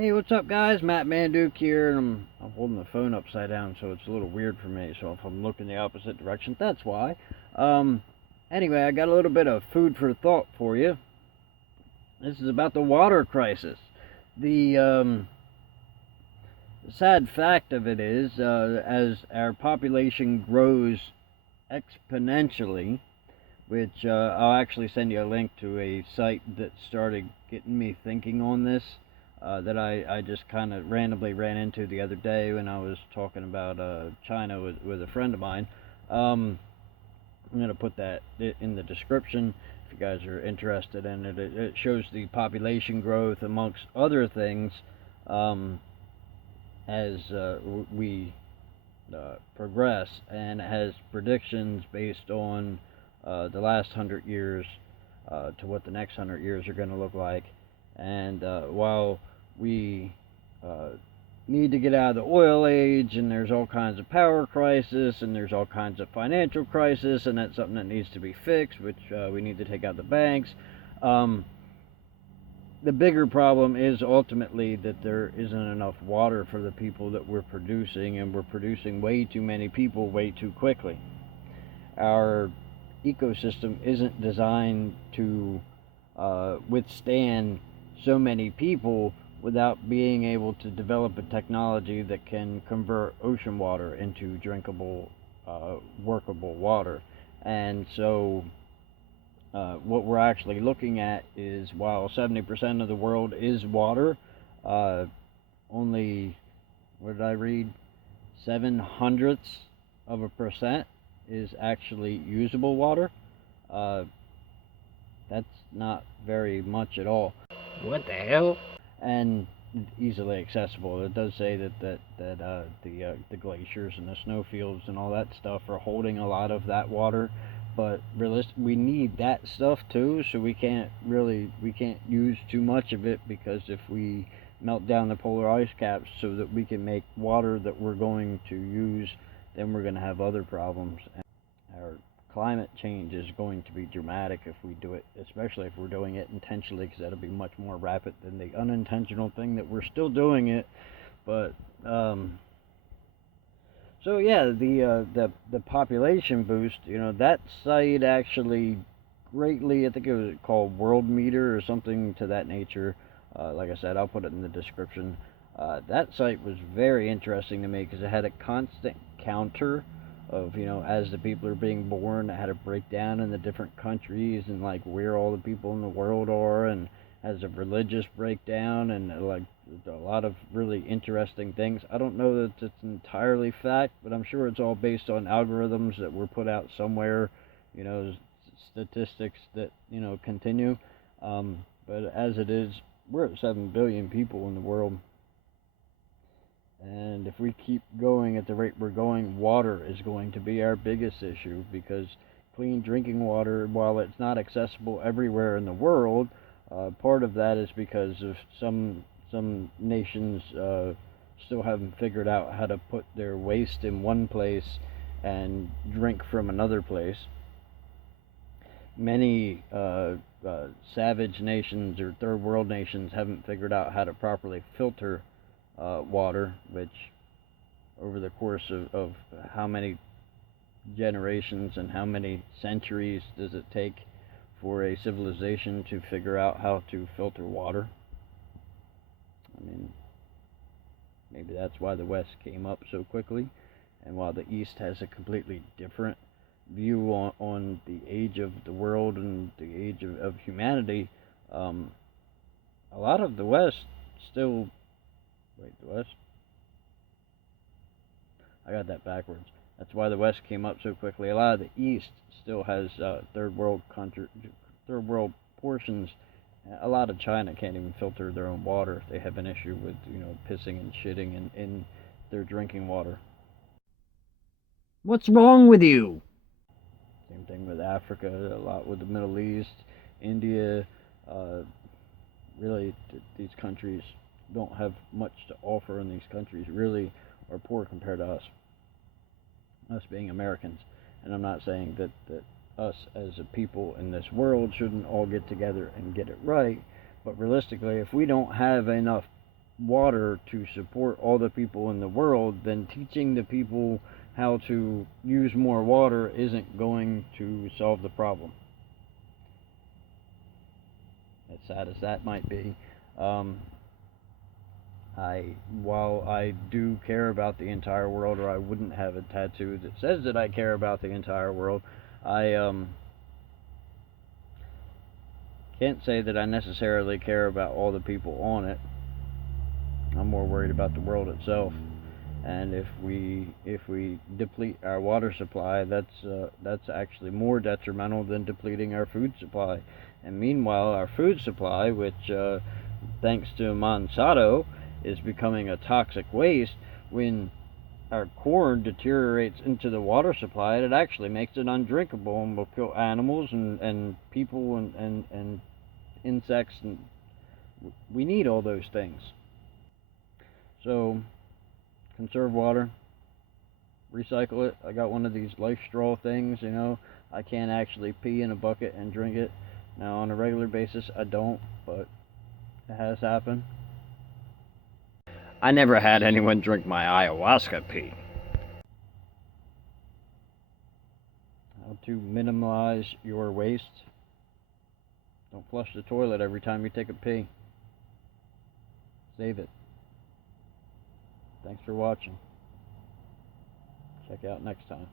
Hey, what's up, guys? Matt Manduke here, and I'm holding the phone upside down, so it's a little weird for me. So if I'm looking the opposite direction, that's why. Um, anyway, I got a little bit of food for thought for you. This is about the water crisis. The sad fact of it is, as our population grows exponentially, which I'll actually send you a link to a site that started getting me thinking on this, that I just kind of randomly ran into the other day when I was talking about China with a friend of mine. I'm going to put that in the description if you guys are interested in it. It shows the population growth amongst other things, um, as we progress, and it has predictions based on the last 100 years to what the next 100 years are going to look like. And while we uh, need to get out of the oil age, and there's all kinds of power crisis, and there's all kinds of financial crisis, and that's something that needs to be fixed, which we need to take out the banks. Um, the bigger problem is ultimately that there isn't enough water for the people that we're producing, and we're producing way too many people way too quickly. Our ecosystem isn't designed to withstand so many people without being able to develop a technology that can convert ocean water into drinkable, workable water. And so, what we're actually looking at is, while 70% of the world is water, uh, only, what did I read? 7/100ths of a percent is actually usable water. Uh, that's not very much at all. What the hell? And easily accessible. It does say that the glaciers and the snowfields and all that stuff are holding a lot of that water, but we need that stuff too. So we can't use too much of it, because if we melt down the polar ice caps so that we can make water that we're going to use, then we're going to have other problems. Our climate change is going to be dramatic if we do it, especially if we're doing it intentionally, because that'll be much more rapid than the unintentional thing that we're still doing it. But so yeah, the population boost, that site actually greatly, I think it was called World Meter or something to that nature. Like I said, I'll put it in the description. That site was very interesting to me because it had a constant counter of, as the people are being born, it had a breakdown in the different countries and like where all the people in the world are, and has a religious breakdown, and like a lot of really interesting things. I don't know that it's entirely fact, but I'm sure it's all based on algorithms that were put out somewhere, you know, statistics that, continue. But as it is, we're at 7 billion people in the world. And if we keep going at the rate we're going, water is going to be our biggest issue, because clean drinking water, while it's not accessible everywhere in the world, part of that is because of some nations still haven't figured out how to put their waste in one place and drink from another place. Many savage nations or third world nations haven't figured out how to properly filter water, which over the course of how many generations and how many centuries does it take for a civilization to figure out how to filter water? I mean, maybe that's why the West came up so quickly, and while the East has a completely different view on the age of the world and the age of humanity. um, a lot of the West still, wait, the West? I got that backwards. That's why the West came up so quickly. A lot of the East still has third world portions. A lot of China can't even filter their own water. They have an issue with, pissing and shitting in their drinking water. What's wrong with you? Same thing with Africa. A lot with the Middle East, India. Uh, really, these countries don't have much to offer, and these countries really are poor compared to us being Americans. And I'm not saying that us as a people in this world shouldn't all get together and get it right, but realistically, if we don't have enough water to support all the people in the world, then teaching the people how to use more water isn't going to solve the problem. As sad as that might be, um, while I do care about the entire world, or I wouldn't have a tattoo that says that I care about the entire world, I can't say that I necessarily care about all the people on it. I'm more worried about the world itself. And if we deplete our water supply, that's actually more detrimental than depleting our food supply. And meanwhile, our food supply, which thanks to Monsanto, is becoming a toxic waste. When our corn deteriorates into the water supply, it actually makes it undrinkable and will kill animals and people and insects. And we need all those things. So conserve water, recycle it. I got one of these life straw things, I can't actually pee in a bucket and drink it. Now, on a regular basis, I don't, but it has happened. I never had anyone drink my ayahuasca pee. How to minimize your waste. Don't flush the toilet every time you take a pee. Save it. Thanks for watching. Check out next time.